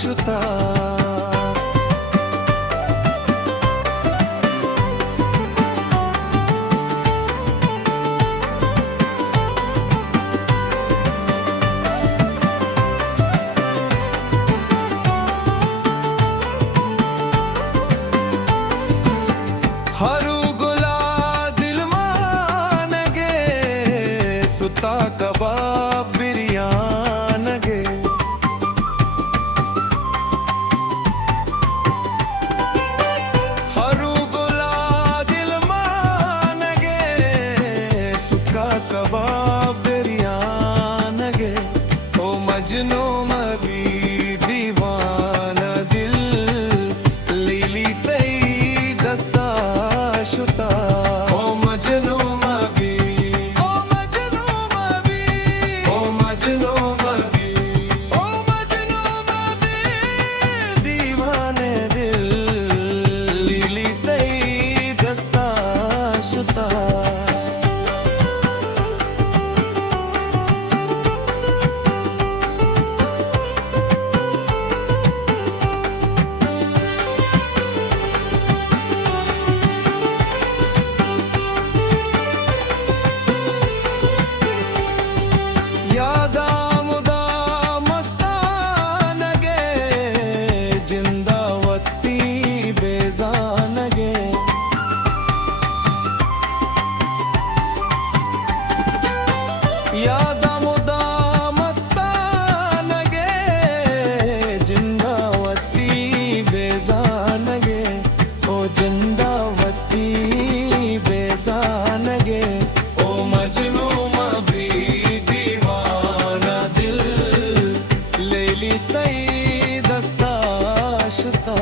शुता हरू गुला दिल मानगे सुता कबाब बिरयानगे हरू गुला दिल मानगे सुता कबाब बिरयानगे ओ मजनू मबी दीवाना दिल लीली तई दस्ता शुता ओ मजनू मबी ओ मजनू मबी ओ मजनू मबी ओ मजनू मबी दीवाने दिल लीली तई दस्ता शुता यादा मुदा मस्तानगे जिंदावती बेजानगे यादा मुदा मस्तानगे जिंदावती बेजानगे ओ जिंदावती बेजानगे ओ मजनू मबी लेली तई दस्ता शुता